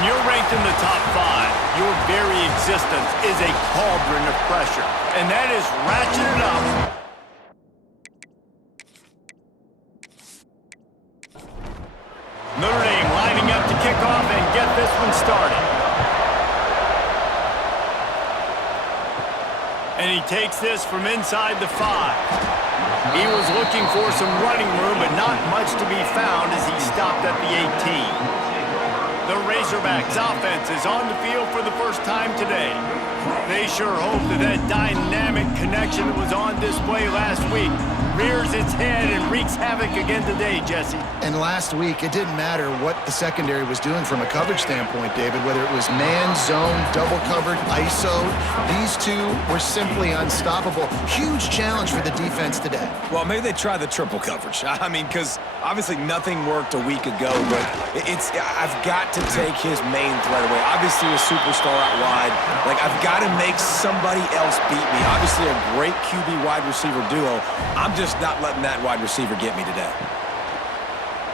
When you're ranked in the top 5, your very existence is a cauldron of pressure, and that is ratcheted up. Notre Dame lining up to kick off and get this one started. And he takes this from inside the 5. He was looking for some running room, but not much to be found as he stopped at the 18. The Razorbacks offense is on the field for the first time today. They sure hope that that dynamic connection that was on display last week rears its head and wreaks havoc again today, Jesse. And last week, it didn't matter what the secondary was doing from a coverage standpoint, David, whether it was man, zone, double covered, ISO. These two were simply unstoppable. Huge challenge for the defense today. Well, maybe they try the triple coverage. I mean, because obviously nothing worked a week ago, but I've got to take his main threat away. Obviously a superstar out wide. Like, I've got to make somebody else beat me. Obviously a great QB wide receiver duo. I'm just not letting that wide receiver get me today.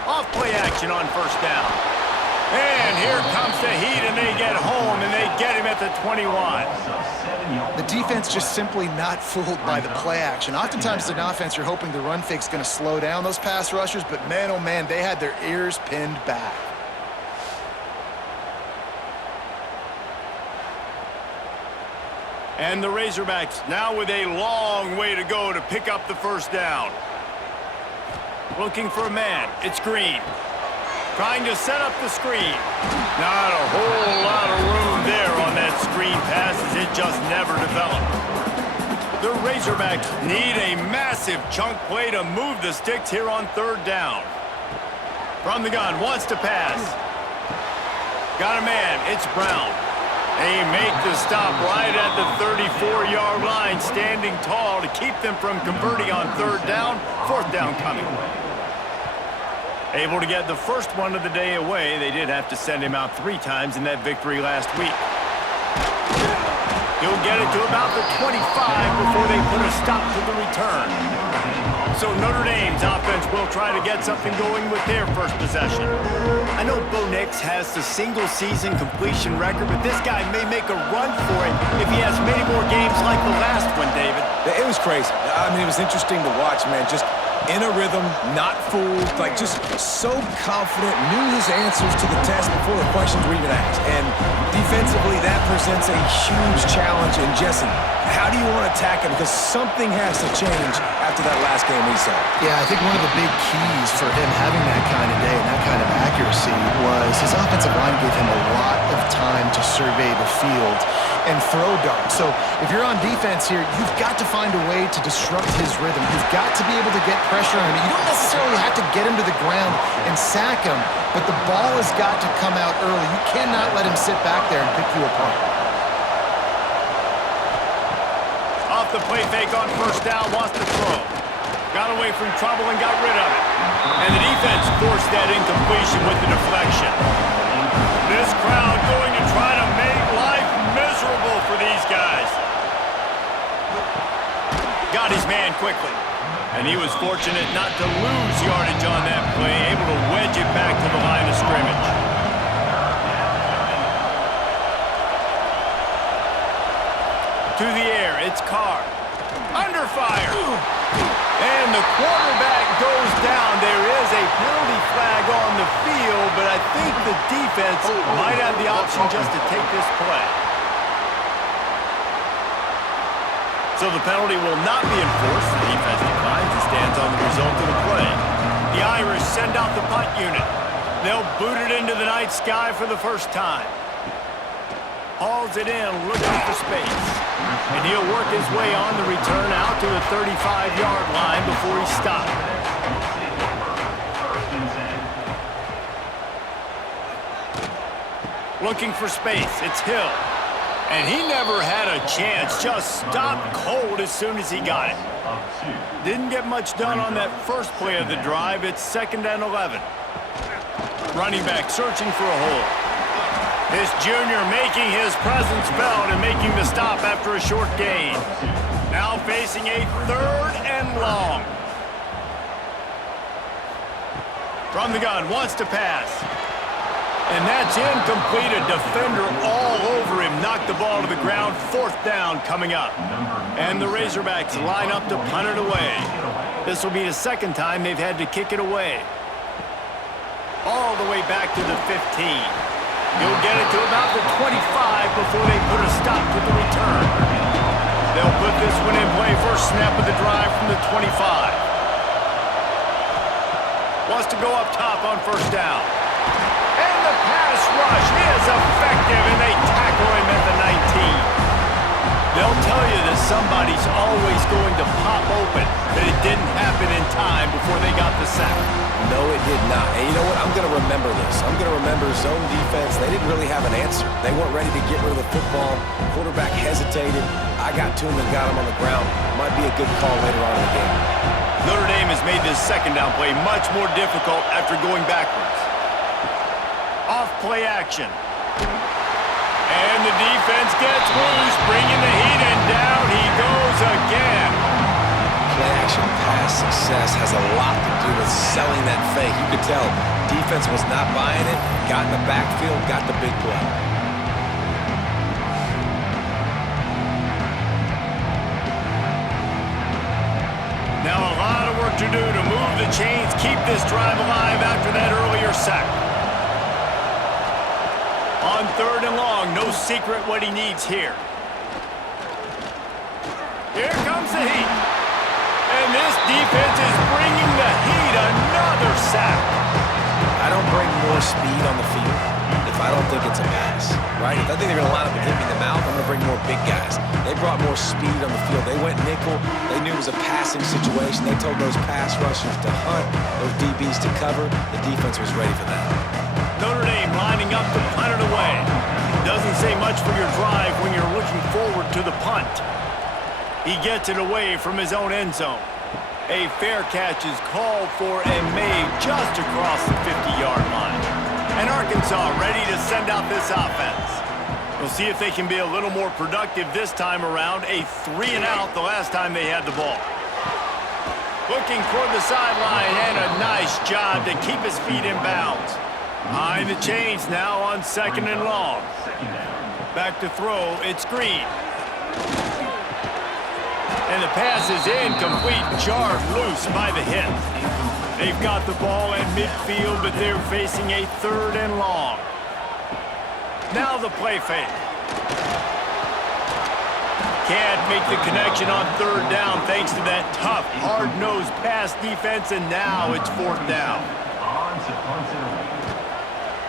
Off play action on first down. And here comes the heat, and they get home, and they get him at the 21. The defense just simply not fooled by the play action. Oftentimes in offense, you're hoping the run fake's going to slow down those pass rushers, but man, oh man, they had their ears pinned back. And the Razorbacks now with a long way to go to pick up the first down. Looking for a man. It's Green. Trying to set up the screen. Not a whole lot of room there on that screen pass as it just never developed. The Razorbacks need a massive chunk play to move the sticks here on third down. From the gun, wants to pass. Got a man. It's Brown. They make the stop right at the 34-yard line, standing tall to keep them from converting on third down. Fourth down coming. Able to get the first one of the day away. They did have to send him out 3 times in that victory last week. He'll get it to about the 25 before they put a stop to the return. So Notre Dame's offense will try to get something going with their first possession. I know Bo Nix has the single-season completion record, but this guy may make a run for it if he has many more games like the last one, David. It was crazy. I mean, it was interesting to watch, man. Just in a rhythm, not fooled, like just so confident, knew his answers to the test before the questions were even asked. And defensively, that presents a huge challenge. And Jesse, how do you want to attack him? Because something has to change after that last game we saw. Yeah, I think one of the big keys for him having that kind of day and that kind of accuracy was his offensive line gave him a lot of time to survey the field and throw darts. So if you're on defense here, you've got to find a way to disrupt his rhythm. You've got to be able to get pressure on him. You don't necessarily have to get him to the ground and sack him, but the ball has got to come out early. You cannot let him sit back there and pick you apart. Off the play fake on first down, wants to throw. Got away from trouble and got rid of it. And the defense forced that incompletion with the deflection. This crowd going to try to make life miserable for these guys. Got his man quickly. And he was fortunate not to lose yardage on that play, able to wedge it back to the line of scrimmage. To the air, it's Carr. Under fire. And the quarterback goes down. There is a penalty flag on the field, but I think the defense might have the option just to take this play. So the penalty will not be enforced. The defense declines and stands on the result of the play. The Irish send out the punt unit. They'll boot it into the night sky for the first time. Hauls it in, looking for space. And he'll work his way on the return out to the 35-yard line before he stopped. Looking for space, it's Hill. And he never had a chance, just stopped cold as soon as he got it. Didn't get much done on that first play of the drive. It's 2nd and 11. Running back searching for a hole. This junior making his presence felt and making the stop after a short gain. Now facing a 3rd and long. From the gun, wants to pass. And that's incomplete. A defender all over him. Knocked the ball to the ground. 4th down coming up. And the Razorbacks line up to punt it away. This will be the 2nd time they've had to kick it away. All the way back to the 15. He'll get it to about the 25 before they put a stop to the return. They'll put this one in play. First snap of the drive from the 25. Wants to go up top on 1st down. And the pass rush is effective, and they tackle him at the 19. They'll tell you that somebody's always going to pop open, but it didn't happen in time before they got the sack. No, it did not. And you know what? I'm going to remember this. I'm going to remember zone defense. They didn't really have an answer. They weren't ready to get rid of the football. Quarterback hesitated. I got to him and got him on the ground. Might be a good call later on in the game. Notre Dame has made this 2nd down play much more difficult after going backwards. Off play action. And the defense gets loose, bringing the heat, and down he goes again. Play-action pass success has a lot to do with selling that fake. You could tell defense was not buying it, got in the backfield, got the big play. Now a lot of work to do to move the chains, keep this drive alive after that earlier sack. On 3rd and long, no secret what he needs here. Here comes the heat. And this defense is bringing the heat. Another sack. I don't bring more speed on the field if I don't think it's a pass, right? If I think they're going to line up and hit me in the mouth, I'm going to bring more big guys. They brought more speed on the field. They went nickel. They knew it was a passing situation. They told those pass rushers to hunt, those DBs to cover. The defense was ready for that. Notre Dame lining up to punt it away. Doesn't say much for your drive when you're looking forward to the punt. He gets it away from his own end zone. A fair catch is called for and made just across the 50-yard line. And Arkansas ready to send out this offense. We'll see if they can be a little more productive this time around. A 3-and-out the last time they had the ball. Looking toward the sideline, and a nice job to keep his feet in bounds. Behind the chains now on 2nd and long. Back to throw, it's Green. And the pass is incomplete, jarred loose by the hit. They've got the ball at midfield, but they're facing a 3rd and long. Now the play fake. Can't make the connection on 3rd down thanks to that tough, hard-nosed pass defense, and now it's 4th down.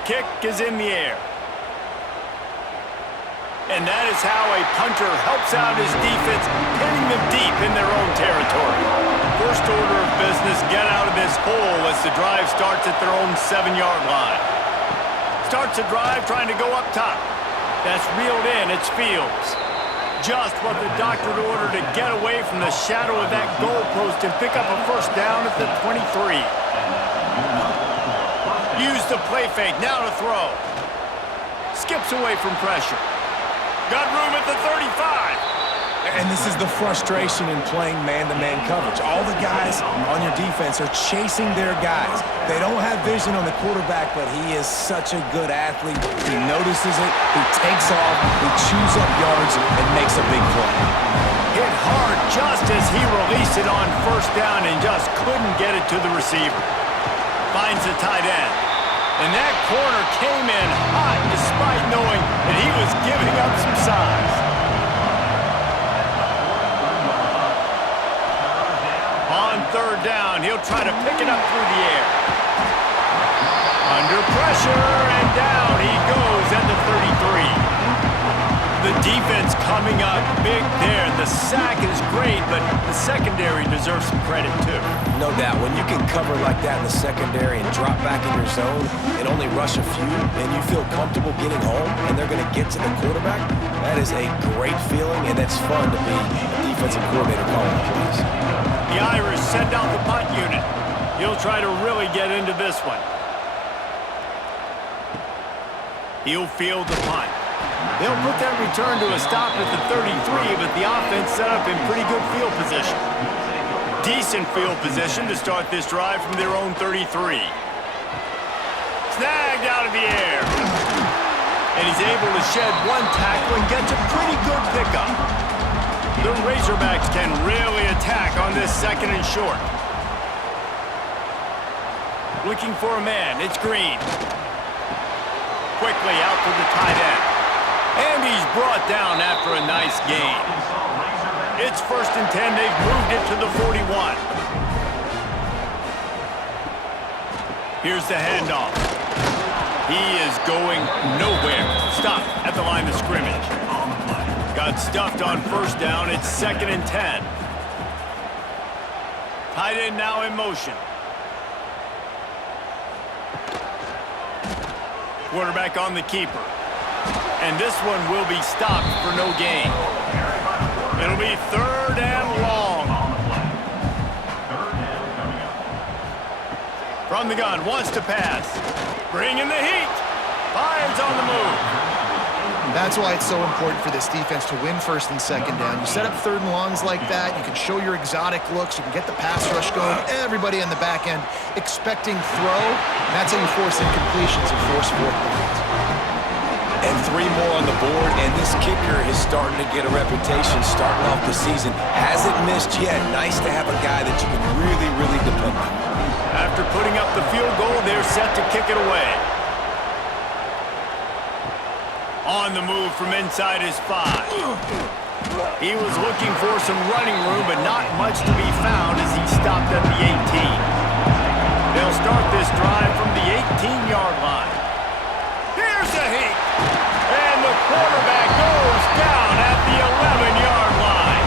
Kick is in the air. And that is how a punter helps out his defense, pinning them deep in their own territory. First order of business, get out of this hole as the drive starts at their own 7-yard line. Starts the drive trying to go up top. That's reeled in, it's Fields. Just what the doctor ordered to get away from the shadow of that goalpost and pick up a 1st down at the 23. Use the play fake, now to throw. Skips away from pressure. Got room at the 35. And this is the frustration in playing man-to-man coverage. All the guys on your defense are chasing their guys. They don't have vision on the quarterback, but he is such a good athlete. He notices it, he takes off, he chews up yards, and makes a big play. Hit hard just as he released it on 1st down and just couldn't get it to the receiver. Finds the tight end. And that corner came in hot despite knowing that he was giving up some size. On 3rd down, he'll try to pick it up through the air. Under pressure, and down he goes at the 33. The defense coming up big there. The sack is great, but the secondary deserves some credit too. No doubt. When you can cover like that in the secondary and drop back in your zone and only rush a few, and you feel comfortable getting home, and they're going to get to the quarterback, that is a great feeling, and it's fun to be a defensive coordinator calling the plays. The Irish send out the punt unit. He'll try to really get into this one. He'll field the punt. They'll put that return to a stop at the 33, but the offense set up in pretty good field position. Decent field position to start this drive from their own 33. snagged out of the air. And he's able to shed one tackle and gets a pretty good pickup. The Razorbacks can really attack on this second and short. Looking for a man, it's Green. Quickly out to the tight end. And he's brought down after a nice gain. It's 1st and 10, they've moved it to the 41. Here's the handoff. He is going nowhere. Stop at the line of scrimmage. Got stuffed on 1st down, it's 2nd and 10. Tight end now in motion. Quarterback on the keeper. And this one will be stopped for no gain. It'll be 3rd and long. From the gun, wants to pass. Bringing the heat. Fires on the move. That's why it's so important for this defense to win 1st and 2nd down. You set up 3rd and longs like that, you can show your exotic looks, you can get the pass rush going, everybody on the back end expecting throw, and that's how you force incompletions and force 4th downs. And 3 more on the board, and this kicker is starting to get a reputation starting off the season. Hasn't missed yet. Nice to have a guy that you can really, really depend on. After putting up the field goal, they're set to kick it away. On the move from inside his 5. He was looking for some running room, but not much to be found as he stopped at the 18. They'll start this drive from the 18-yard line. Here's a heat. And the quarterback goes down at the 11-yard line.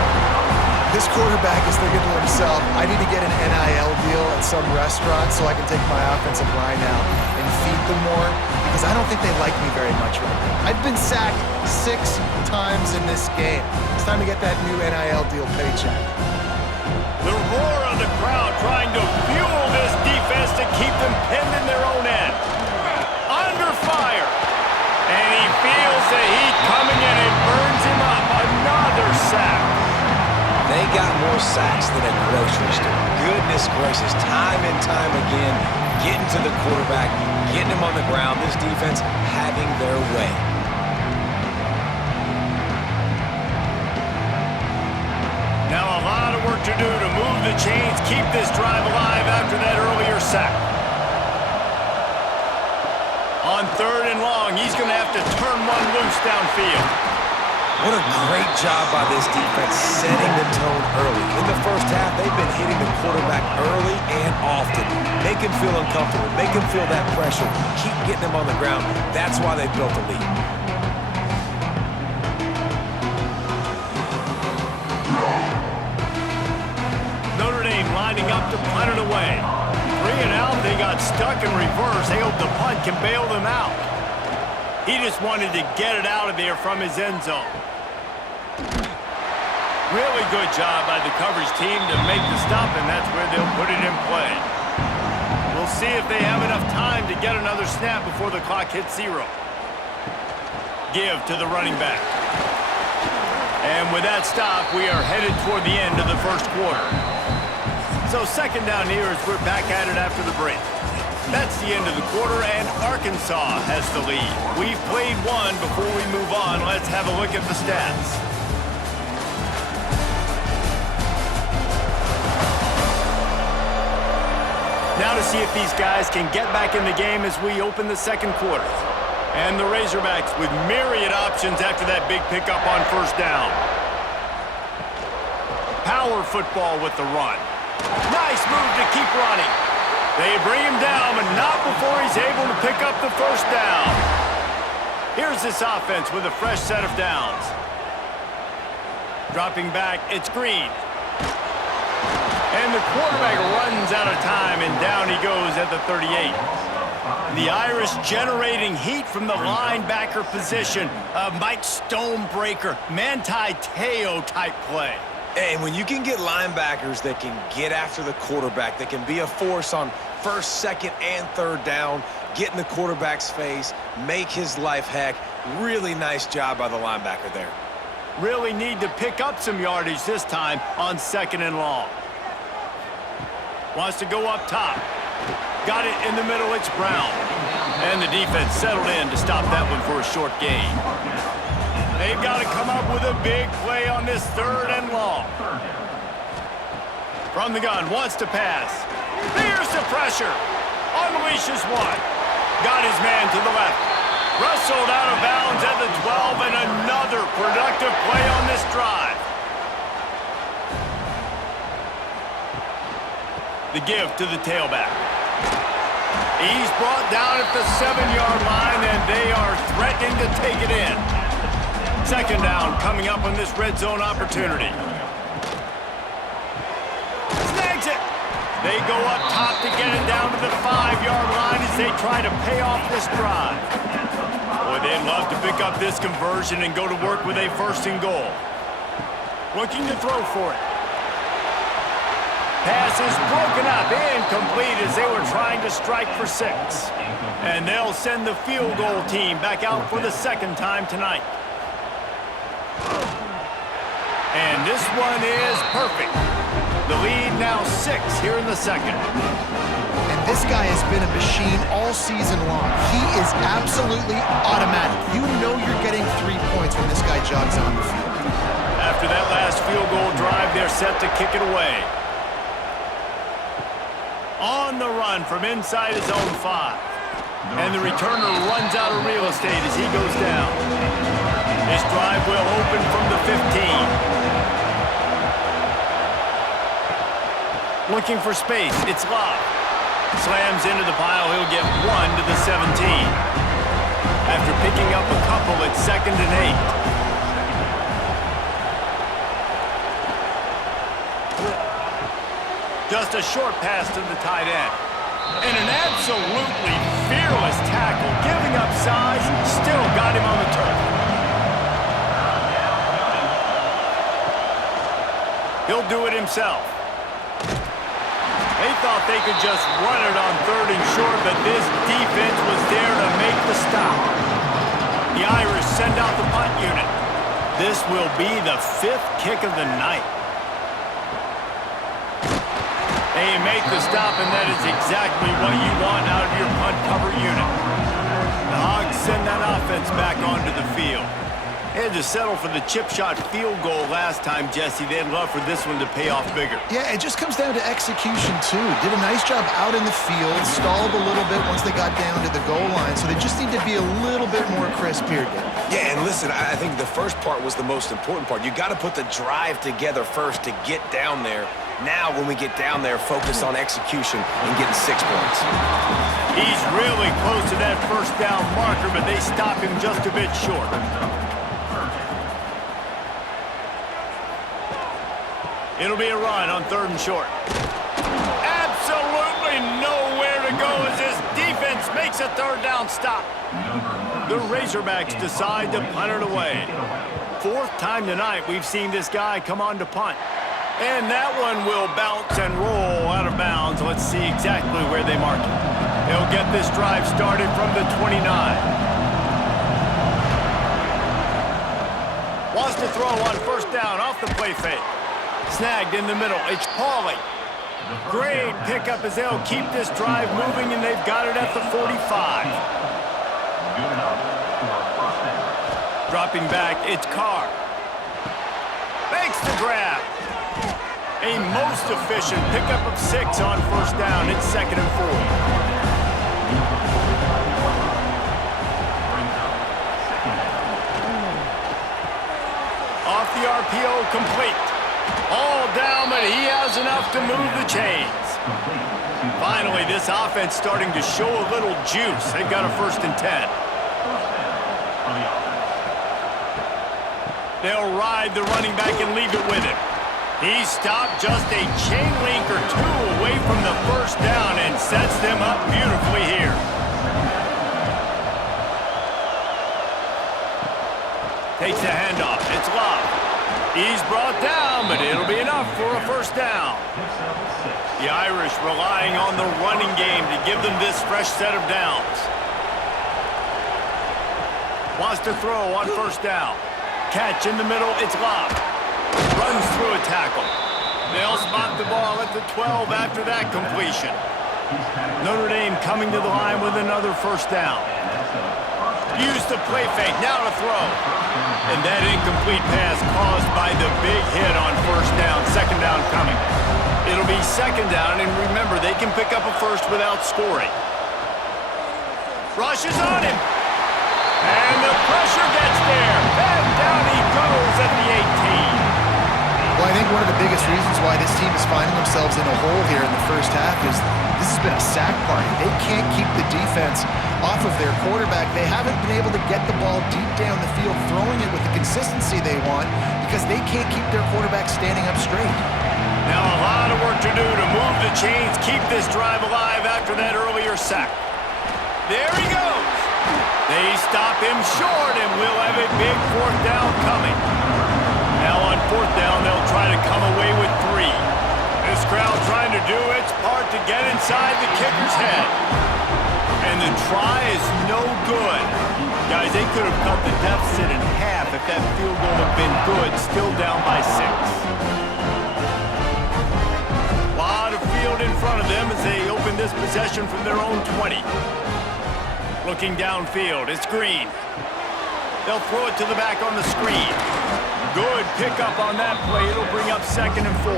This quarterback is thinking to himself, I need to get an NIL deal at some restaurant so I can take my offensive line out and feed them more, because I don't think they like me very much right now. I've been sacked 6 times in this game. It's time to get that new NIL deal paycheck. The roar of the crowd trying to fuel this defense to keep them pinned in their own end. Under fire. And he feels the heat coming and it burns him up. Another sack. They got more sacks than a grocery store. Goodness gracious, time and time again, getting to the quarterback, getting him on the ground. This defense having their way. Now a lot of work to do to move the chains, keep this drive alive after that earlier sack. On 3rd and long, he's going to have to turn one loose downfield. What a great job by this defense setting the tone early. In the 1st half, they've been hitting the quarterback early and often. Make him feel uncomfortable. Make him feel that pressure. Keep getting him on the ground. That's why they built a lead. Notre Dame lining up to punt it away. 3 and out, they got stuck in reverse. They hope the punt can bail them out. He just wanted to get it out of there from his end zone. Really good job by the coverage team to make the stop, and that's where they'll put it in play. We'll see if they have enough time to get another snap before the clock hits 0. Give to the running back. And with that stop, we are headed toward the end of the 1st quarter. So 2nd down here as we're back at it after the break. That's the end of the quarter, and Arkansas has the lead. We've played one. Before we move on, let's have a look at the stats. Now to see if these guys can get back in the game as we open the 2nd quarter. And the Razorbacks with myriad options after that big pickup on 1st down. Power football with the run. Nice move to keep running. They bring him down, but not before he's able to pick up the 1st down. Here's this offense with a fresh set of downs. Dropping back, it's Green. And the quarterback runs out of time, and down he goes at the 38. The Irish generating heat from the linebacker position. Mike Stonebreaker, Manti Te'o type play. And when you can get linebackers that can get after the quarterback, that can be a force on 1st, 2nd, and 3rd down, get in the quarterback's face, make his life heck, really nice job by the linebacker there. Really need to pick up some yardage this time on 2nd and long. Wants to go up top. Got it in the middle, it's Brown. And the defense settled in to stop that one for a short gain. They've got to come up with a big play on this 3rd and long. From the gun, wants to pass. Here's the pressure. Unleashes one. Got his man to the left. Wrestled out of bounds at the 12, and another productive play on this drive. The give to the tailback. He's brought down at the 7-yard line, and they are threatening to take it in. 2nd down coming up on this red zone opportunity. Snags it. They go up top to get it down to the 5-yard line as they try to pay off this drive. Boy, they'd love to pick up this conversion and go to work with a 1st and goal. Looking to throw for it. Pass is broken up, incomplete as they were trying to strike for 6. And they'll send the field goal team back out for the 2nd time tonight. And this one is perfect. The lead now 6 here in the 2nd. And this guy has been a machine all season long. He is absolutely automatic. You know you're getting 3 points when this guy jogs on the field. After that last field goal drive, they're set to kick it away. On the run from inside his own 5. And the returner runs out of real estate as he goes down. This drive will open from the 15. Looking for space, it's Love. Slams into the pile, he'll get 1 to the 17. After picking up a couple, it's 2nd and 8. Just a short pass to the tight end. And an absolutely fearless tackle, giving up size, still got him on the turf. He'll do it himself. They thought they could just run it on 3rd and short, but this defense was there to make the stop. The Irish send out the punt unit. This will be the 5th kick of the night. They make the stop, and that is exactly what you want out of your punt cover unit. The Hogs send that offense back onto the field. They had to settle for the chip shot field goal last time, Jesse. They'd love for this one to pay off bigger. Yeah, it just comes down to execution, too. Did a nice job out in the field, stalled a little bit once they got down to the goal line, so they just need to be a little bit more crisp here. Yeah, and listen, I think the first part was the most important part. You got to put the drive together first to get down there. Now, when we get down there, focus on execution and getting 6 points. He's really close to that 1st down marker, but they stop him just a bit short. It'll be a run on 3rd and short. Absolutely nowhere to go as this defense makes a 3rd down stop. The Razorbacks decide to punt it away. 4th time tonight we've seen this guy come on to punt. And that one will bounce and roll out of bounds. Let's see exactly where they mark it. They'll get this drive started from the 29. Wants to throw on 1st down off the play fake. Snagged in the middle. It's Pauly. Great pickup as they'll keep this drive moving, and they've got it at the 45. Dropping back, it's Carr. Makes the grab. A most efficient pickup of 6 on 1st down. It's 2nd and 4. Off the RPO, complete. All down, but he has enough to move the chains. Finally, this offense starting to show a little juice. They've got a 1st and 10. They'll ride the running back and leave it with him. He stopped just a chain link or 2 away from the 1st down and sets them up beautifully here. Takes the handoff. It's Love. He's brought down, but it'll be enough for a 1st down. The Irish relying on the running game to give them this fresh set of downs. Wants to throw on 1st down. Catch in the middle, it's Love. Runs through a tackle. They'll spot the ball at the 12 after that completion. Notre Dame coming to the line with another first down. Use the play fake, now to throw. And that incomplete pass caused by the big hit on first down, second down coming. It'll be second down, and remember, they can pick up a first without scoring. Rushes on him. And the pressure gets there. And down he goes at the 18. Well, I think one of the biggest reasons why this team is finding themselves in a hole here in the first half is this has been a sack party. They can't keep the defense off of their quarterback. They haven't been able to get the ball deep down the field, throwing it with the consistency they want because they can't keep their quarterback standing up straight. Now a lot of work to do to move the chains, keep this drive alive after that earlier sack. There he goes. They stop him short, and we'll have a big fourth down coming. Now on fourth down, they'll try to come away with 3. This crowd trying to do its part to get inside the kicker's head. And the try is no good. Guys, they could have cut the deficit in half if that field goal had been good, still down by 6. A lot of field in front of them as they open this possession from their own 20. Looking downfield, it's Green. They'll throw it to the back on the screen. Good pickup on that play. It'll bring up 2nd and 4.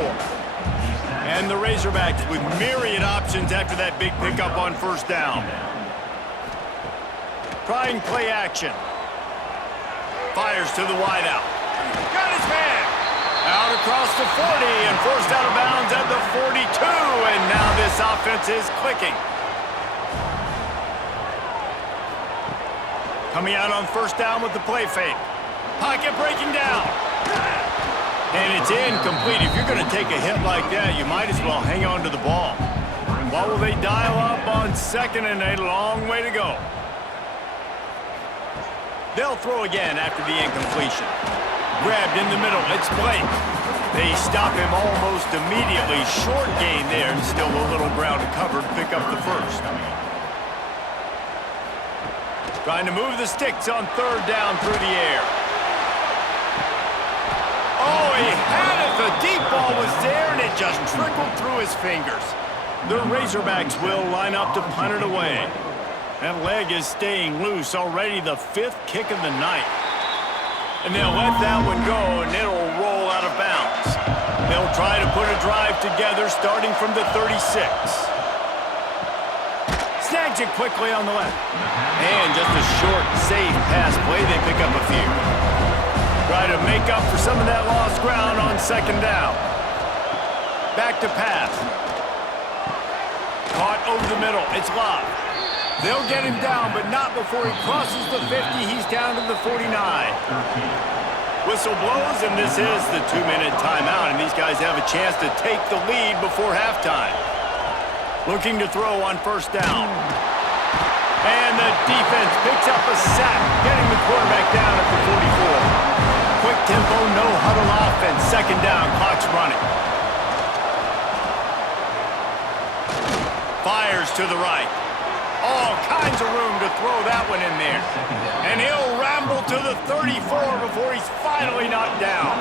And the Razorbacks with myriad options after that big pickup on first down. Trying play action. Fires to the wideout. Got his man. Out across the 40 and forced out of bounds at the 42. And now this offense is clicking. Coming out on first down with the play fake. Pocket breaking down. And it's incomplete. If you're going to take a hit like that, you might as well hang on to the ball. What will they dial up on second and a long way to go? They'll throw again after the incompletion. Grabbed in the middle. It's Blake. They stop him almost immediately. Short gain there and still a little ground to cover to pick up the first. Trying to move the sticks on third down through the air. Oh, he had it. The deep ball was there, and it just trickled through his fingers. The Razorbacks will line up to punt it away. That leg is staying loose. Already the 5th kick of the night. And they'll let that one go, and it'll roll out of bounds. They'll try to put a drive together starting from the 36. Snags it quickly on the left. And just a short, safe pass play. They pick up a few. Try to make up for some of that lost ground on second down. Back to pass. Caught over the middle. It's Love. They'll get him down, but not before he crosses the 50. He's down to the 49. Whistle blows, and this is the 2-minute timeout, and these guys have a chance to take the lead before halftime. Looking to throw on first down. And the defense picks up a sack, getting the quarterback down at the 44. Quick tempo, no huddle offense. Second down, clock's running. Fires to the right. All kinds of room to throw that one in there. And he'll ramble to the 34 before he's finally knocked down.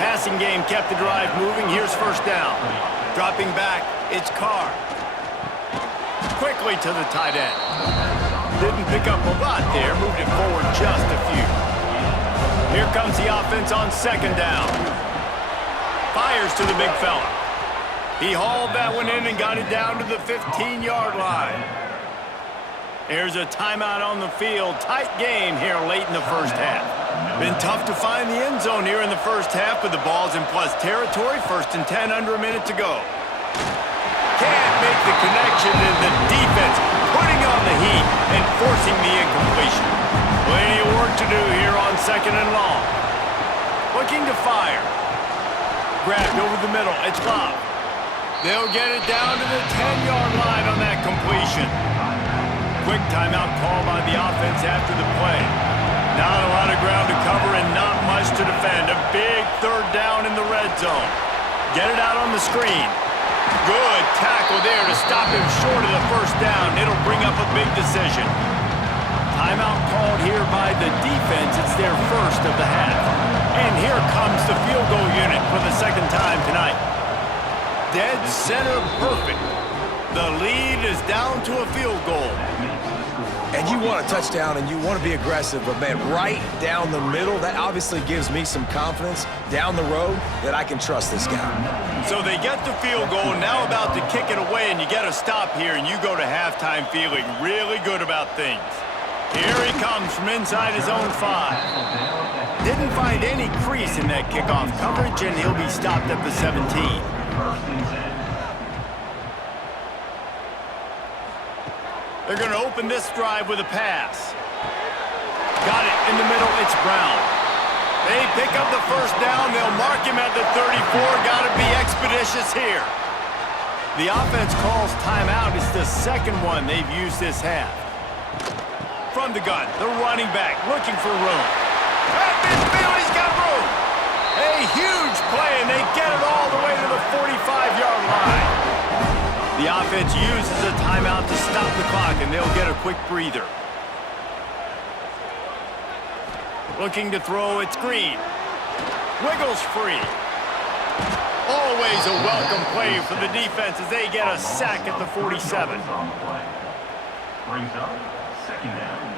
Passing game kept the drive moving. Here's first down. Dropping back, it's Carr. Quickly to the tight end. Didn't pick up a lot there. Moved it forward just a few. Here comes the offense on second down. Fires to the big fella. He hauled that one in and got it down to the 15-yard line. There's a timeout on the field. Tight game here late in the first half. Been tough to find the end zone here in the first half, but the ball's in plus territory. 1st and 10, under a minute to go. Can't make the connection, and the defense putting on the heat and forcing the incompletion. Plenty of work to do here on second and long. Looking to fire. Grabbed over the middle. It's Bob. They'll get it down to the 10-yard line on that completion. Quick timeout call by the offense after the play. Not a lot of ground to cover and not much to defend. A big third down in the red zone. Get it out on the screen. Good tackle there to stop him short of the first down. It'll bring up a big decision. Timeout called here by the defense. It's their first of the half. And here comes the field goal unit for the second time tonight. Dead center perfect. The lead is down to a field goal. And you want a touchdown and you want to be aggressive, but man, right down the middle, that obviously gives me some confidence down the road that I can trust this guy. So they get the field goal, now about to kick it away, and you get a stop here, and you go to halftime feeling really good about things. Here he comes from inside his own 5. Didn't find any crease in that kickoff coverage, and he'll be stopped at the 17. They're going to open this drive with a pass. Got it in the middle. It's Brown. They pick up the first down. They'll mark him at the 34. Got to be expeditious here. The offense calls timeout. It's the second one they've used this half. From the gun, the running back looking for room. At midfield, he's got room. A huge play, and they get it all the way to the 45-yard line. The offense uses a timeout to stop the clock, and they'll get a quick breather. Looking to throw, it's Green. Wiggles free. Always a welcome play for the defense as they get a sack at the 47. Brings up second down.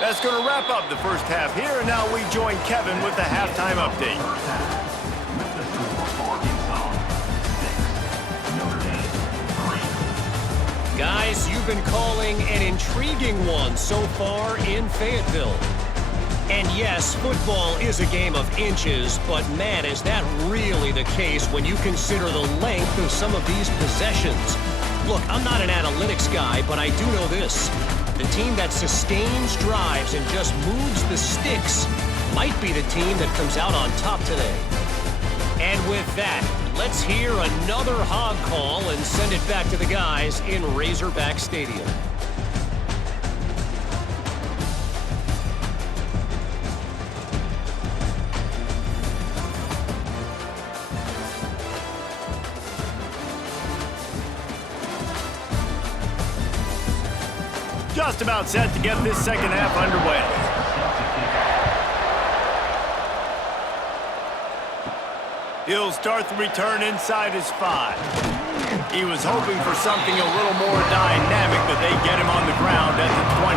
That's going to wrap up the first half here, and now we join Kevin with the halftime update. Guys, you've been calling an intriguing one so far in Fayetteville. And yes, football is a game of inches, but man, is that really the case when you consider the length of some of these possessions. Look, I'm not an analytics guy, but I do know this. The team that sustains drives and just moves the sticks might be the team that comes out on top today. And with that, let's hear another hog call and send it back to the guys in Razorback Stadium. Just about set to get this second half underway. He'll start the return inside his 5. He was hoping for something a little more dynamic, but they get him on the ground at the 20.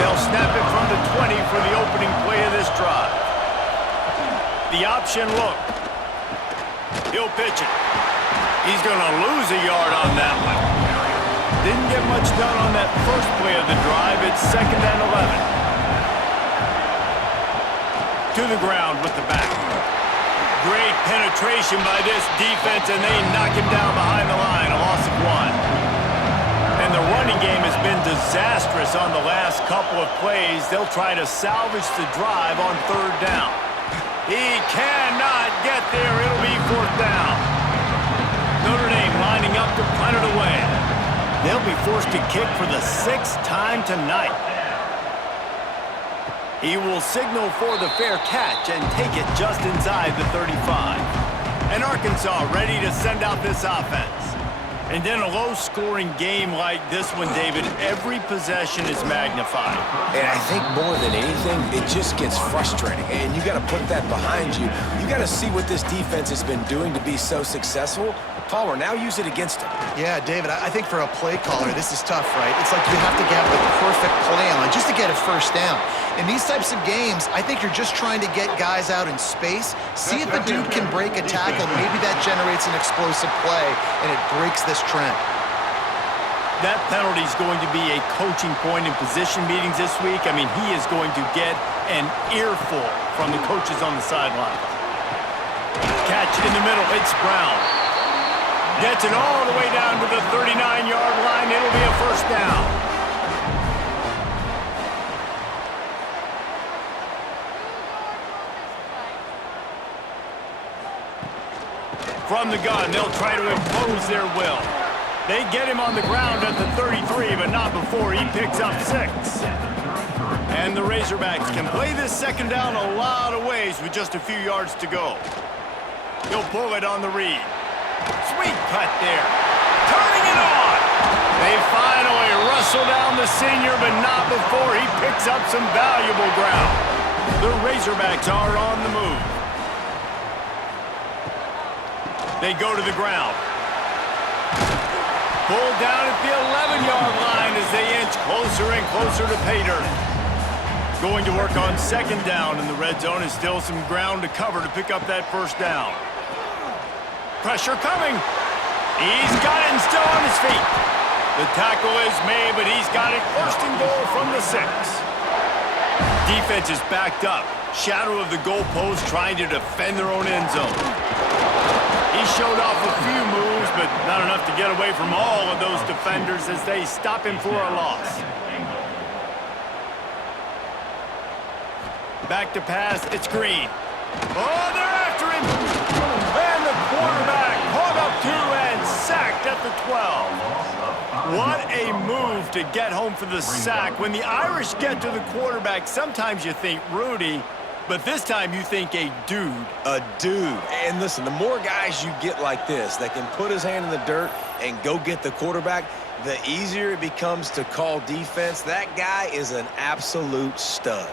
They'll snap it from the 20 for the opening play of this drive. The option look. He'll pitch it. He's going to lose a yard on that one. Didn't get much done on that first play of the drive. It's 2nd and 11. To the ground with the back. Great penetration by this defense, and they knock him down behind the line, a loss of 1. And the running game has been disastrous on the last couple of plays. They'll try to salvage the drive on 3rd down. He cannot get there. It'll be 4th down. Notre Dame lining up to punt it away. They'll be forced to kick for the 6th time tonight. He will signal for the fair catch and take it just inside the 35. And Arkansas ready to send out this offense. And in a low-scoring game like this one, David, every possession is magnified. And I think more than anything, it just gets frustrating. And you got to put that behind you. You got to see what this defense has been doing to be so successful. Palmer, now use it against him. Yeah, David, I think for a play caller, this is tough, right? It's like you have to have the perfect play on just to get a first down. In these types of games, I think you're just trying to get guys out in space, see if a dude can break a tackle. Maybe that generates an explosive play, and it breaks this trend. That penalty is going to be a coaching point in position meetings this week. I mean, he is going to get an earful from the coaches on the sideline. Catch in the middle, it's Brown. Gets it all the way down to the 39-yard line. It'll be a first down. From the gun, they'll try to impose their will. They get him on the ground at the 33, but not before he picks up 6. And the Razorbacks can play this second down a lot of ways with just a few yards to go. He'll pull it on the read. sweet cut there. Turning it on. They finally wrestle down the senior, but not before he picks up some valuable ground. The Razorbacks are on the move. They go to the ground. Pulled down at the 11-yard line as they inch closer and closer to pay dirt. Going to work on second down in the red zone is still some ground to cover to pick up that first down. Pressure coming. He's got it and still on his feet. The tackle is made, but he's got it first and goal from the 6. Defense is backed up. Shadow of the goalpost trying to defend their own end zone. He showed off a few moves, but not enough to get away from all of those defenders as they stop him for a loss. Back to pass, it's Green. Oh, they're after him! And the quarterback caught up to and sacked at the 12. What a move to get home for the sack. When the Irish get to the quarterback, sometimes you think Rudy, but this time you think a dude. A dude. And listen, the more guys you get like this that can put his hand in the dirt and go get the quarterback, the easier it becomes to call defense. That guy is an absolute stud.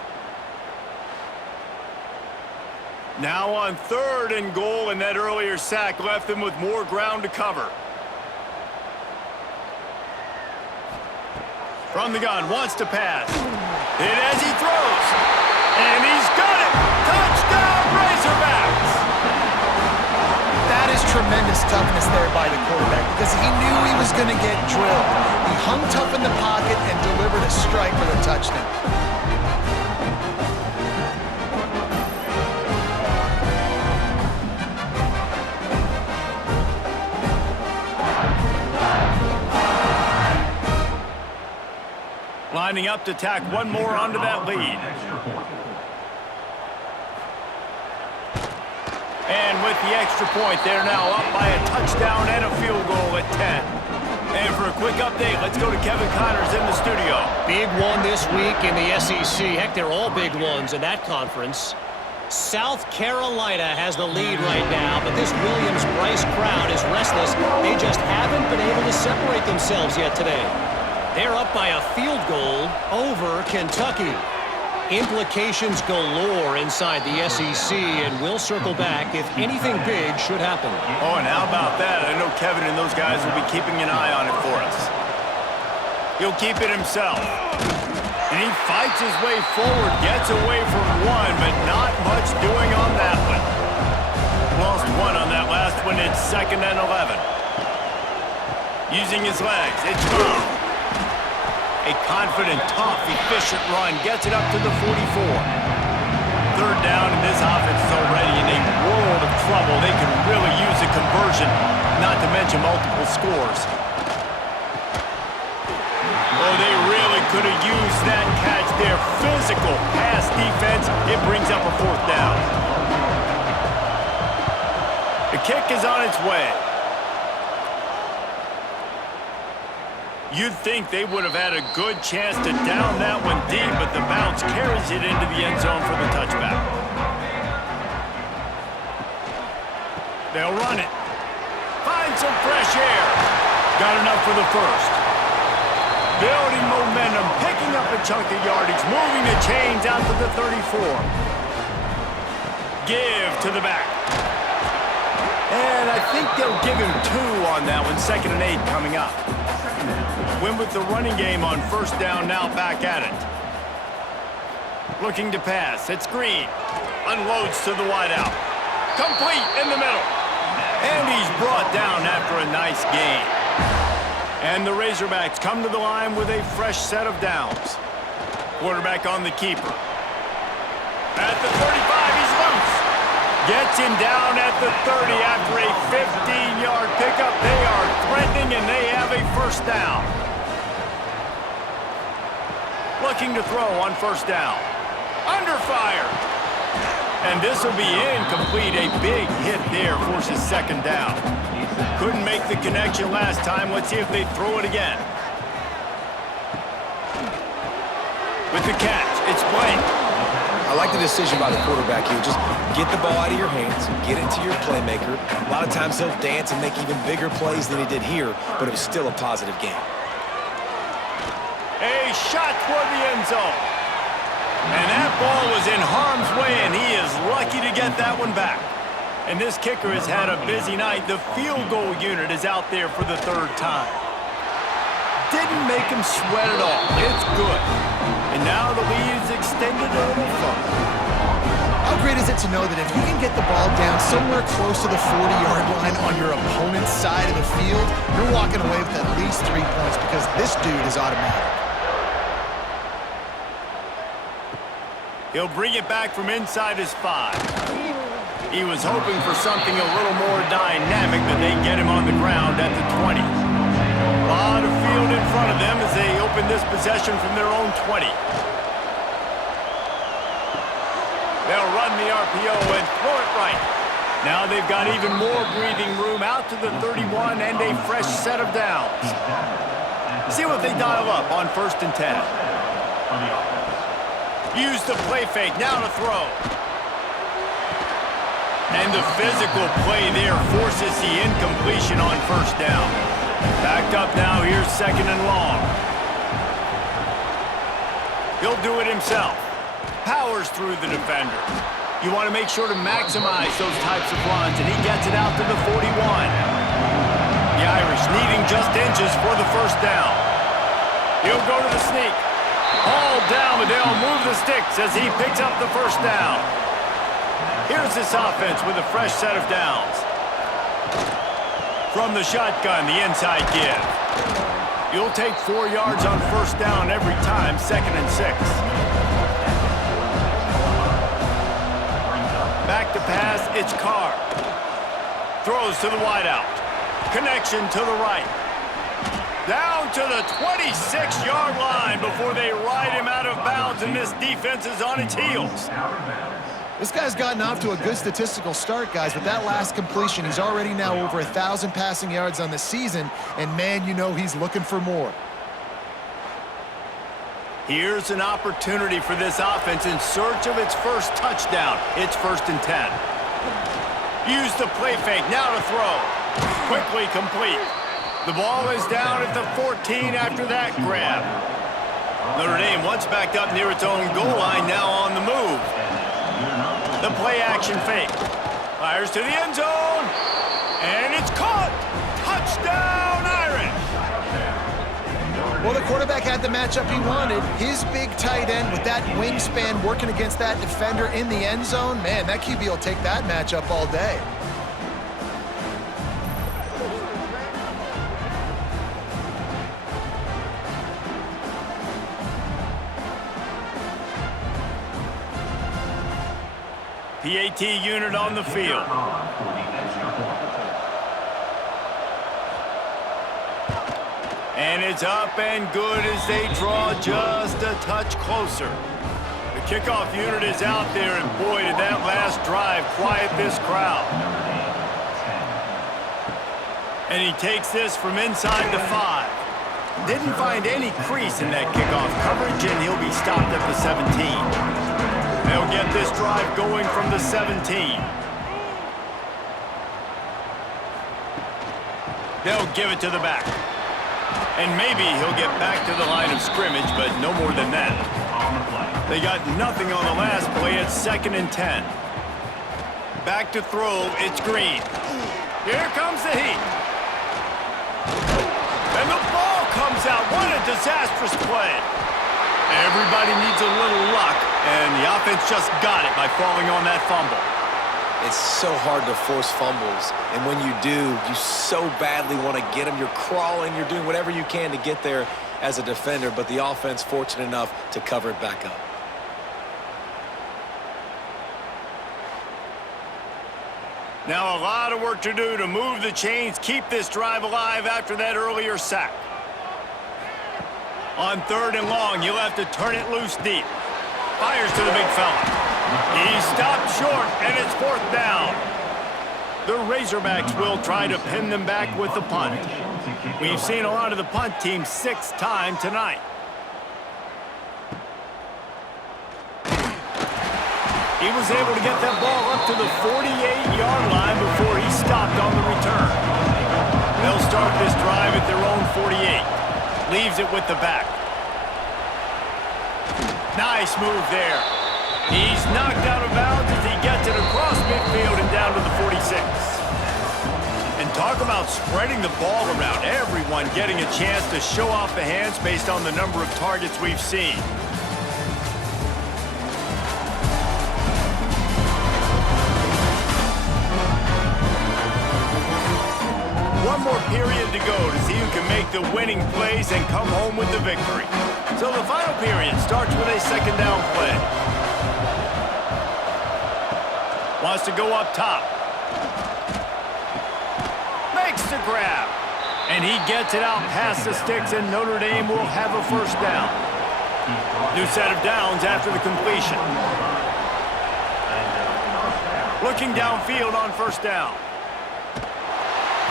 Now on third and goal, and that earlier sack left them with more ground to cover. From the gun, wants to pass. Hit as he throws. And he's got it! Touchdown, Razorbacks! That is tremendous toughness there by the quarterback because he knew he was going to get drilled. He hung tough in the pocket and delivered a strike for the touchdown. Lining up to tack one more onto that lead. And with the extra point, they're now up by a touchdown and a field goal at 10. And for a quick update, let's go to Kevin Connors in the studio. Big one this week in the SEC. Heck, they're all big ones in that conference. South Carolina has the lead right now, but this Williams-Brice crowd is restless. They just haven't been able to separate themselves yet today. They're up by a field goal over Kentucky. Implications galore inside the SEC, and we'll circle back if anything big should happen. Oh, and how about that? I know Kevin and those guys will be keeping an eye on it for us. He'll keep it himself. And he fights his way forward, gets away from one, but not much doing on that one. Lost one on that last one. It's 2nd and 11. Using his legs, it's Green. A confident, tough, efficient run gets it up to the 44. Third down, and this offense is already in a world of trouble. They can really use a conversion, not to mention multiple scores. Oh, they really could have used that catch there. Physical pass defense. It brings up a 4th down. The kick is on its way. You'd think they would have had a good chance to down that one deep, but the bounce carries it into the end zone for the touchback. They'll run it. Find some fresh air. Got enough for the first. Building momentum, picking up a chunk of yardage, moving the chains out to the 34. Give to the back. And I think they'll give him 2 on that one. 2nd and 8 coming up. Win with the running game on first down, now back at it. Looking to pass, it's Green. Unloads to the wideout. Complete in the middle. And he's brought down after a nice gain. And the Razorbacks come to the line with a fresh set of downs. Quarterback on the keeper. At the 35, he's loose. Gets him down at the 30 after a 15-yard pickup. They are threatening, and they have a first down. Looking to throw on first down. Under fire. And this will be incomplete. A big hit there forces 2nd down. Couldn't make the connection last time. Let's see if they throw it again. With the catch, it's Blake. I like the decision by the quarterback here. Just get the ball out of your hands, get it to your playmaker. A lot of times he'll dance and make even bigger plays than he did here, but it was still a positive game. A shot toward the end zone. And that ball was in harm's way, and he is lucky to get that one back. And this kicker has had a busy night. The field goal unit is out there for the third time. Didn't make him sweat at all. It's good. And now the lead is extended a little further. How great is it to know that if you can get the ball down somewhere close to the 40-yard line on your opponent's side of the field, you're walking away with at least 3 points because this dude is automatic. He'll bring it back from inside his 5. He was hoping for something a little more dynamic, but they get him on the ground at the 20. A lot of field in front of them as they open this possession from their own 20. They'll run the RPO and throw it right. Now they've got even more breathing room out to the 31 and a fresh set of downs. See what they dial up on 1st and 10. Use the play fake, now to throw. And the physical play there forces the incompletion on 1st down. Backed up now, here's 2nd and long. He'll do it himself. Powers through the defender. You want to make sure to maximize those types of runs, and he gets it out to the 41. The Irish needing just inches for the 1st down. He'll go to the sneak. All down, but they'll move the sticks as he picks up the 1st down. Here's this offense with a fresh set of downs. From the shotgun, the inside give. You'll take 4 yards on 1st down every time, 2nd and 6. Back to pass, it's Carr. Throws to the wideout. Connection to the right. Down to the 26-yard line before they ride him out of bounds, and this defense is on its heels. This guy's gotten off to a good statistical start, guys. With that last completion, he's already now over 1,000 passing yards on the season, and man, you know he's looking for more. Here's an opportunity for this offense in search of its first touchdown. It's 1st and 10. Use the play fake, now to throw. Quickly complete. The ball is down at the 14 after that grab. Notre Dame once backed up near its own goal line, now on the move. The play action fake. Fires to the end zone. And it's caught. Touchdown, Irish. Well, the quarterback had the matchup he wanted. His big tight end with that wingspan working against that defender in the end zone. Man, that QB will take that matchup all day. PAT unit on the field. And it's up and good as they draw just a touch closer. The kickoff unit is out there, and boy, did that last drive quiet this crowd. And he takes this from inside the 5. Didn't find any crease in that kickoff coverage, and he'll be stopped at the 17. They'll get this drive going from the 17. They'll give it to the back. And maybe he'll get back to the line of scrimmage, but no more than that. They got nothing on the last play. It's 2nd and 10. Back to throw. It's Green. Here comes the heat. And the ball comes out. What a disastrous play. Everybody needs a little luck, and the offense just got it by falling on that fumble. It's so hard to force fumbles, and when you do, you so badly want to get them. You're crawling, you're doing whatever you can to get there as a defender, but the offense fortunate enough to cover it back up. Now a lot of work to do to move the chains, keep this drive alive after that earlier sack. On 3rd and long, you'll have to turn it loose deep. Fires to the big fella. He stopped short, and it's 4th down. The Razorbacks will try to pin them back with the punt. We've seen a lot of the punt team 6th time tonight. He was able to get that ball up to the 48-yard line before he stopped on the return. They'll start this drive at their own 48. Leaves it with the back. Nice move there. He's knocked out of bounds as he gets it across midfield and down to the 46. And talk about spreading the ball around. Everyone getting a chance to show off the hands based on the number of targets we've seen. One more period to go to see who can make the winning plays and come home with the victory. So the final period starts with a second down play. Wants to go up top. Makes the grab. And he gets it out past the sticks, and Notre Dame will have a first down. New set of downs after the completion. Looking downfield on first down.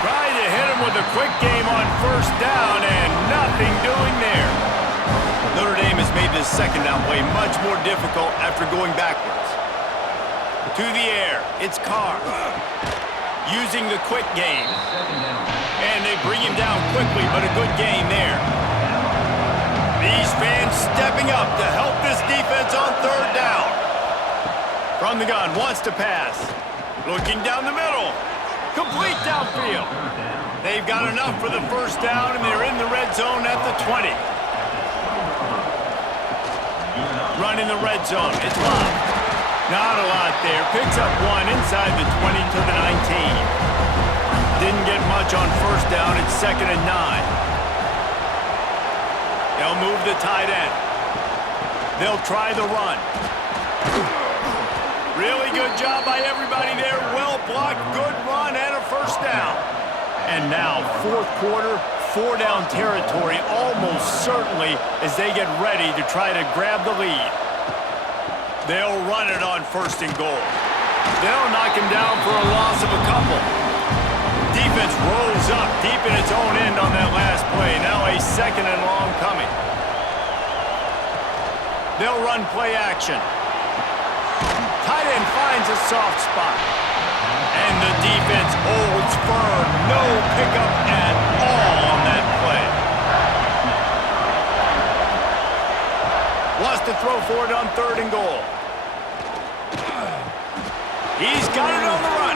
Trying to hit him with a quick game on first down, and nothing doing there. Notre Dame has made this second down play much more difficult after going backwards. To the air, it's Carr. Using the quick game. And they bring him down quickly, but a good gain there. These fans stepping up to help this defense on third down. From the gun, wants to pass. Looking down the middle. Complete downfield. They've got enough for the first down, and they're in the red zone at the 20. Running the red zone. It's locked. Not a lot there. Picks up one inside the 20 to the 19. Didn't get much on first down. It's 2nd and 9. They'll move the tight end. They'll try the run. Really good job by everybody there. Well blocked, good run, and a first down. And now, fourth quarter, 4-down territory almost certainly as they get ready to try to grab the lead. They'll run it on 1st and goal. They'll knock him down for a loss of a couple. Defense rolls up deep in its own end on that last play. Now a 2nd and long coming. They'll run play action. Tight end finds a soft spot. And the defense holds firm. No pickup at all on that play. Wants to throw for it on 3rd and goal. He's got it on the run.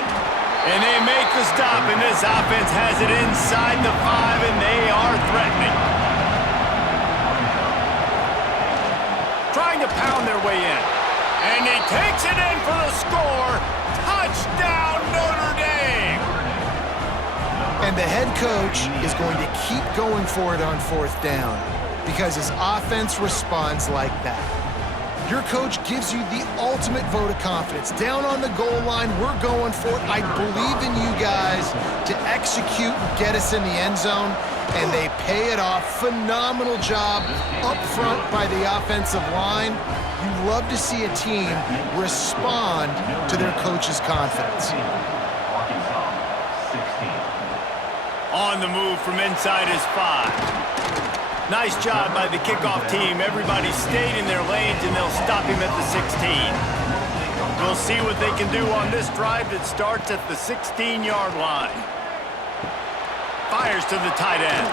And they make the stop, and this offense has it inside the 5, and they are threatening. Trying to pound their way in. And he takes it in for the score. Touchdown, Notre Dame! And the head coach is going to keep going for it on 4th down because his offense responds like that. Your coach gives you the ultimate vote of confidence. Down on the goal line, we're going for it. I believe in you guys to execute and get us in the end zone, and they pay it off. Phenomenal job up front by the offensive line. You love to see a team respond to their coach's confidence. On the move from inside his 5. Nice job by the kickoff team. Everybody stayed in their lanes, and they'll stop him at the 16. We'll see what they can do on this drive that starts at the 16-yard line. Fires to the tight end.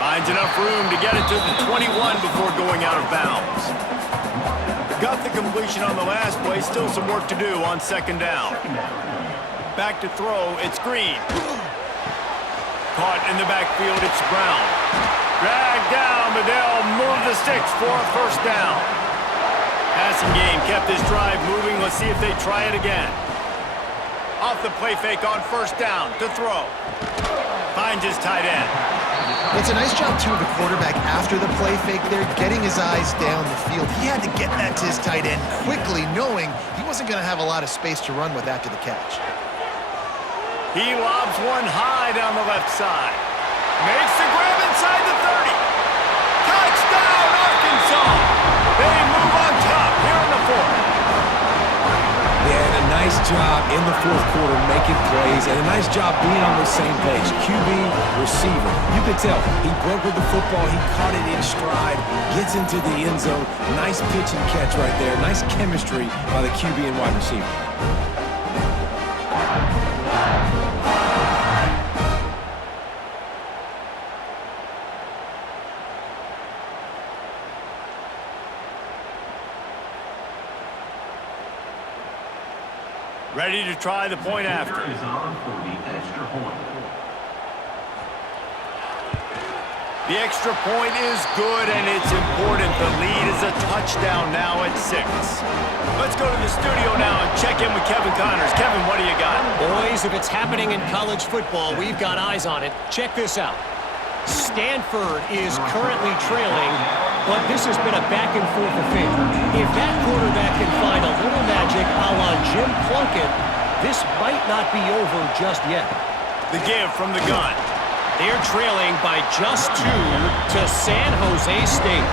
Finds enough room to get it to the 21 before going out of bounds. Got the completion on the last play. Still some work to do on 2nd down. Back to throw. It's Green. Caught in the backfield. It's Brown. Dragged down, but they'll move the sticks for a first down. Passing game kept this drive moving. Let's see if they try it again. Off the play fake on 1st down to throw. Finds his tight end. It's a nice job, too, of the quarterback after the play fake there, getting his eyes down the field. He had to get that to his tight end quickly, knowing he wasn't going to have a lot of space to run with after the catch. He lobs one high down the left side. Makes the grab inside the 30. Touchdown, Arkansas! They move on top here in the 4th. Yeah, and a nice nice job in the fourth quarter making plays, and a nice job being on the same page. QB, receiver. You could tell he broke with the football. He caught it in stride, gets into the end zone. Nice pitch and catch right there. Nice chemistry by the QB and wide receiver. Ready to try the point after. Is on for the extra point. The extra point is good, and it's important. The lead is a touchdown now at 6. Let's go to the studio now and check in with Kevin Connors. Kevin, what do you got? Boys, if it's happening in college football, we've got eyes on it. Check this out. Stanford is currently trailing, but this has been a back-and-forth affair. If that quarterback can find a little magic a la Jim Plunkett, this might not be over just yet. The give from the gun. They're trailing by just 2 to San Jose State.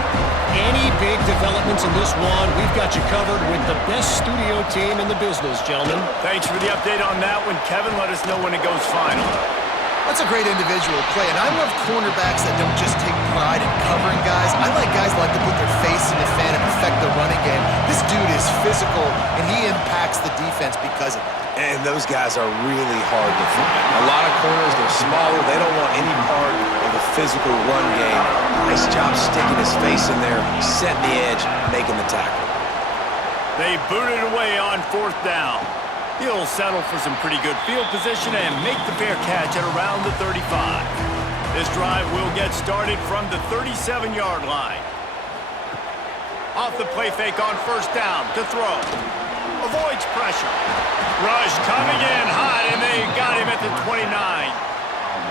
Any big developments in this one, we've got you covered with the best studio team in the business, gentlemen. Thanks for the update on that one, Kevin. Let us know when it goes final. That's a great individual play, and I love cornerbacks that don't just take pride in covering guys. I like guys that like to put their face in the fan and affect the running game. This dude is physical, and he impacts the defense because of it. And those guys are really hard to find. A lot of corners, they're smaller. They don't want any part of the physical run game. Nice job sticking his face in there, setting the edge, making the tackle. They boot it away on 4th down. He'll settle for some pretty good field position and make the fair catch at around the 35. This drive will get started from the 37-yard line. Off the play fake on 1st down to throw. Avoids pressure. Rush coming in hot, and they got him at the 29.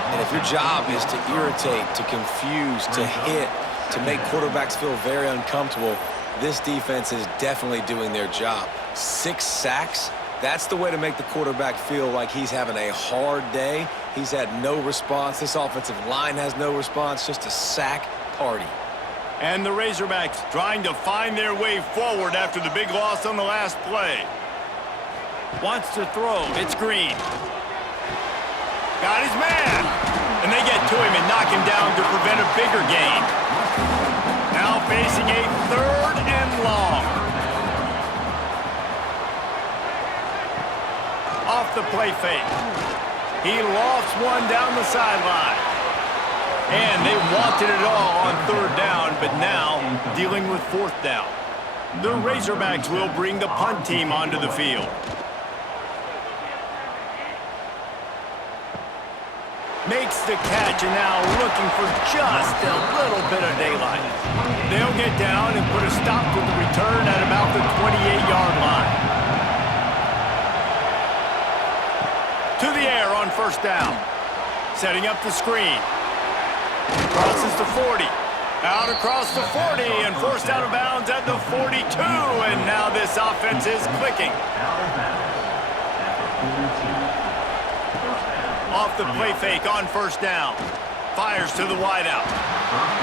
And if your job is to irritate, to confuse, to hit, to make quarterbacks feel very uncomfortable, this defense is definitely doing their job. 6 sacks. That's the way to make the quarterback feel like he's having a hard day. He's had no response. This offensive line has no response, just a sack party. And the Razorbacks trying to find their way forward after the big loss on the last play. Wants to throw. It's Green. Got his man. And they get to him and knock him down to prevent a bigger gain. Now facing a 3rd and long. Off the play fake. He lofts one down the sideline. And they wanted it all on 3rd down, but now dealing with 4th down. The Razorbacks will bring the punt team onto the field. Makes the catch, and now looking for just a little bit of daylight. They'll get down and put a stop to the return at about the 28-yard line. To the air on 1st down. Setting up the screen. Crosses the 40. Out across the 40 and forced out of bounds at the 42. And now this offense is clicking. Off the play fake on 1st down. Fires to the wideout.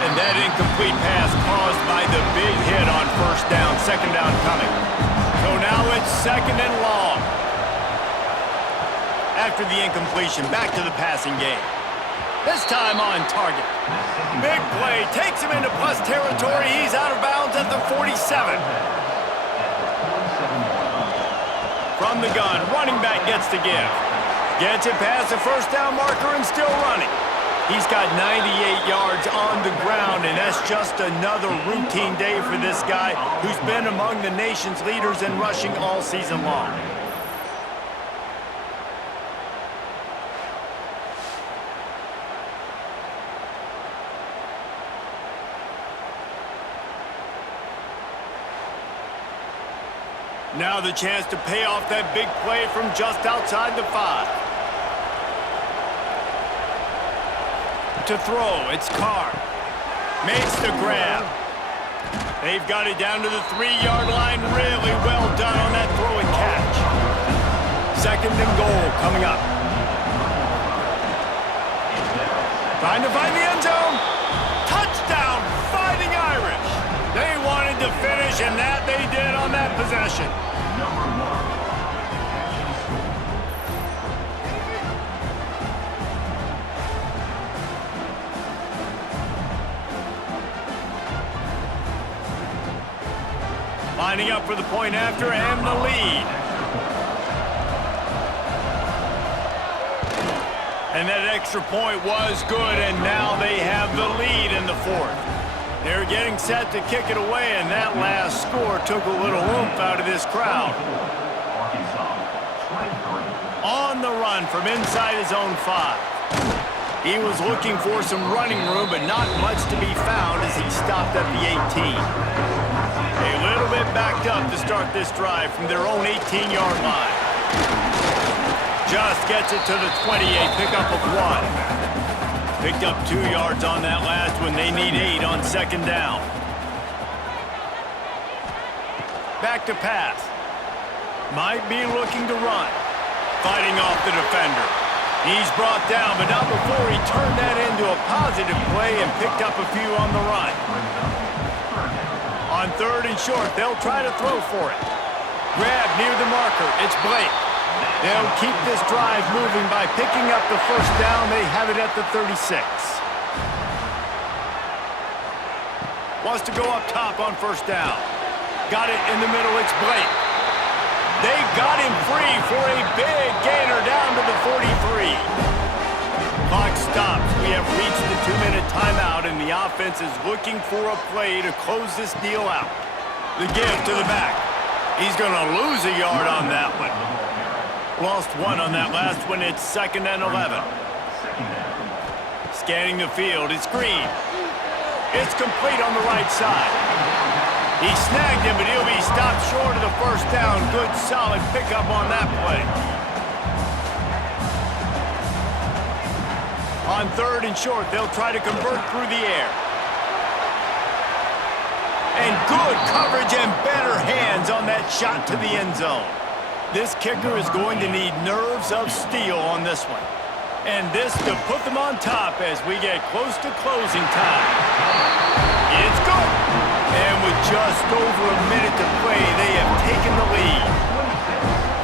And that incomplete pass caused by the big hit on 1st down. 2nd down coming. So now it's 2nd and long. After the incompletion, back to the passing game. This time on target. Big play, takes him into plus territory. He's out of bounds at the 47. From the gun, running back gets to give. Gets it past the 1st down marker and still running. He's got 98 yards on the ground, and that's just another routine day for this guy who's been among the nation's leaders in rushing all season long. Now the chance to pay off that big play from just outside the 5. To throw, it's Carr. Makes the grab. They've got it down to the 3-yard line. Really well done on that throw and catch. 2nd and goal coming up. Trying to find the end zone. Touchdown, Fighting Irish. They wanted to finish, and that they did on that possession. Lining up for the point after and the lead. And that extra point was good, and now they have the lead in the fourth. They're getting set to kick it away, and that last score took a little oomph out of this crowd. On the run from inside his own 5. He was looking for some running room, but not much to be found as he stopped at the 18. A little bit backed up to start this drive from their own 18-yard line. Just gets it to the 28, pickup of 1. Picked up 2 yards on that last one. They need 8 on second down. Back to pass. Might be looking to run. Fighting off the defender. He's brought down, but not before he turned that into a positive play and picked up a few on the run. On third and short, they'll try to throw for it. Grab near the marker. It's Blake. They'll keep this drive moving by picking up the first down. They have it at the 36. Wants to go up top on first down. Got it in the middle. It's Blake. They got him free for a big gainer down to the 43. Clock stops. We have reached the 2-minute timeout, and the offense is looking for a play to close this deal out. The give to the back. He's going to lose a yard on that one. Lost 1 on that last one. It's 2nd and 11. Scanning the field. It's Green. It's complete on the right side. He snagged him, but he'll be stopped short of the first down. Good, solid pickup on that play. On third and short, they'll try to convert through the air. And good coverage and better hands on that shot to the end zone. This kicker is going to need nerves of steel on this one. And this to put them on top as we get close to closing time. It's good. And with just over a minute to play, they have taken the lead.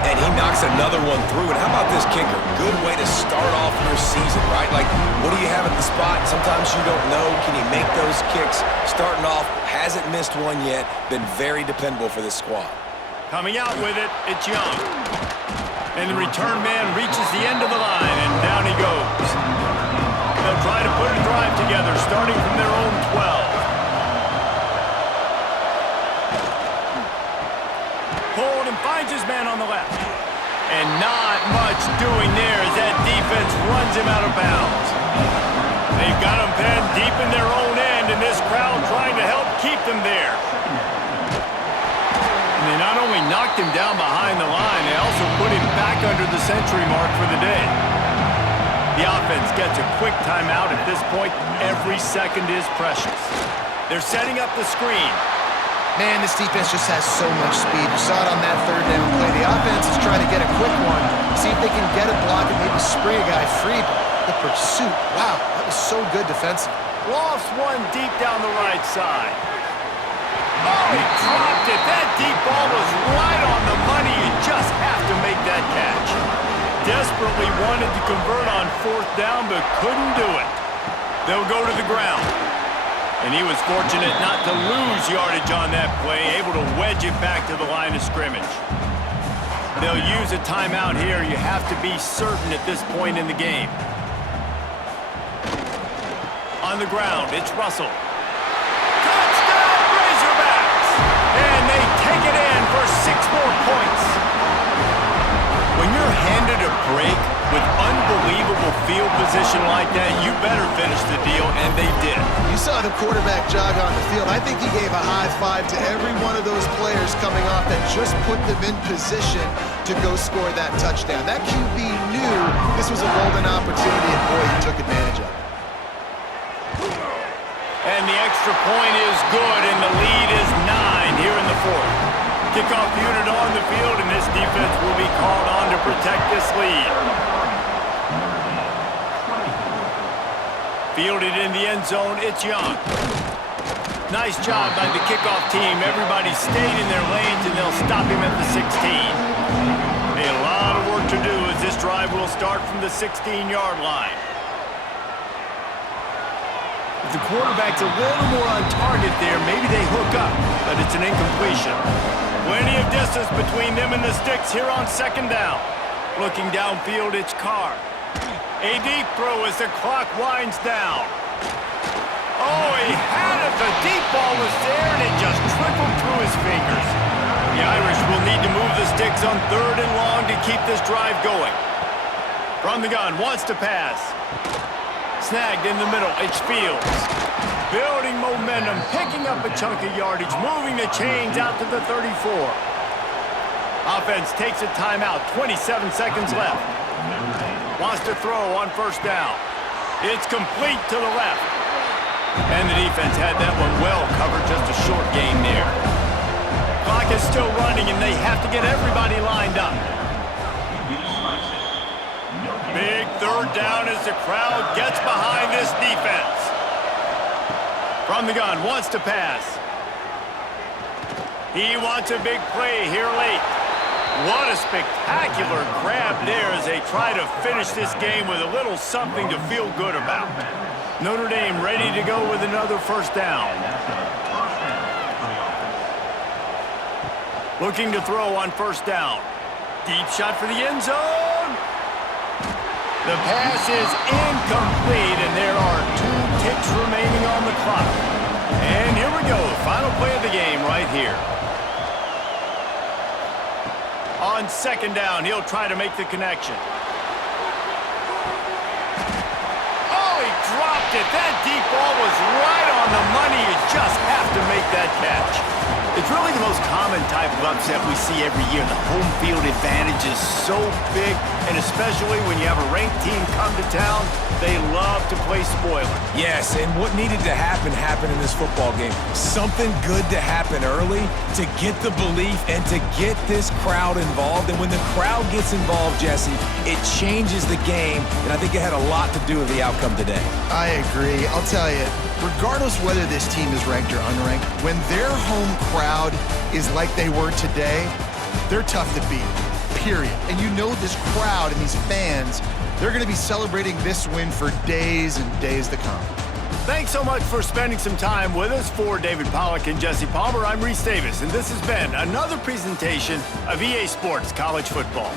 And he knocks another one through. And how about this kicker? Good way to start off your season, right? Like, what do you have at the spot? Sometimes you don't know. Can he make those kicks? Starting off, hasn't missed one yet. Been very dependable for this squad. Coming out with it, it's Young. And the return man reaches the end of the line, and down he goes. They'll try to put a drive together, starting from their own 12. Pulled and finds his man on the left. And not much doing there as that defense runs him out of bounds. They've got him penned deep in their own end, and this crowd trying to help keep them there. And they not only knocked him down behind the line, they also put him back under the century mark for the day. The offense gets a quick timeout. At this point, every second is precious. They're setting up the screen. Man, this defense just has so much speed. You saw it on that third down play. The offense is trying to get a quick one, see if they can get a block and maybe spray a guy free. But the pursuit, wow, that was so good defensively. Lost one deep down the right side. Oh, he dropped it. That deep ball was right on the money. You just have to make that catch. Desperately wanted to convert on fourth down, but couldn't do it. They'll go to the ground. And he was fortunate not to lose yardage on that play, able to wedge it back to the line of scrimmage. They'll use a timeout here. You have to be certain at this point in the game. On the ground, it's Russell. And they take it in for 6 more points. When you're handed a break with unbelievable field position like that, you better finish the deal, and they did. You saw the quarterback jog on the field. I think he gave a high five to every one of those players coming off that just put them in position to go score that touchdown. That QB knew this was a golden opportunity, and boy, he took advantage of it. And the extra point is good, and the lead is 9 here in the fourth. Kickoff unit on the field, and this defense will be called on to protect this lead. Fielded in the end zone, it's Young. Nice job by the kickoff team. Everybody stayed in their lanes, and they'll stop him at the 16. A lot of work to do as this drive will start from the 16-yard line. If the quarterback's a little more on target there, maybe they hook up, but it's an incompletion. Plenty of distance between them and the sticks here on second down. Looking downfield, it's Carr. A deep throw as the clock winds down. Oh, he had it. The deep ball was there, and it just trickled through his fingers. The Irish will need to move the sticks on 3rd and long to keep this drive going. From the gun, wants to pass. Snagged in the middle, it's Fields. Building momentum, picking up a chunk of yardage, moving the chains out to the 34. Offense takes a timeout, 27 seconds left. Wants to throw on 1st down. It's complete to the left. And the defense had that one well covered, just a short gain there. Clock is still running, and they have to get everybody lined up. Big 3rd down as the crowd gets behind this defense. From the gun, wants to pass. He wants a big play here late. What a spectacular grab there as they try to finish this game with a little something to feel good about. Notre Dame ready to go with another 1st down. Looking to throw on 1st down. Deep shot for the end zone. The pass is incomplete, and there are 2 ticks remaining on the clock. And here we go, final play of the game right here. On 2nd down, he'll try to make the connection. Oh, he dropped it. That deep ball was right on the money. You just have to make that catch. It's really the most common type of upset we see every year. The home field advantage is so big, and especially when you have a ranked team come to town, they love to play spoiler. Yes, and what needed to happen happened in this football game. Something good to happen early to get the belief and to get this crowd involved. And when the crowd gets involved, Jesse, it changes the game, and I think it had a lot to do with the outcome today. I agree. I'll tell you, regardless whether this team is ranked or unranked, when their home crowd is like they were today, they're tough to beat, period. And you know this crowd and these fans, they're going to be celebrating this win for days and days to come. Thanks so much for spending some time with us. For David Pollack and Jesse Palmer, I'm Reese Davis, and this has been another presentation of EA Sports College Football.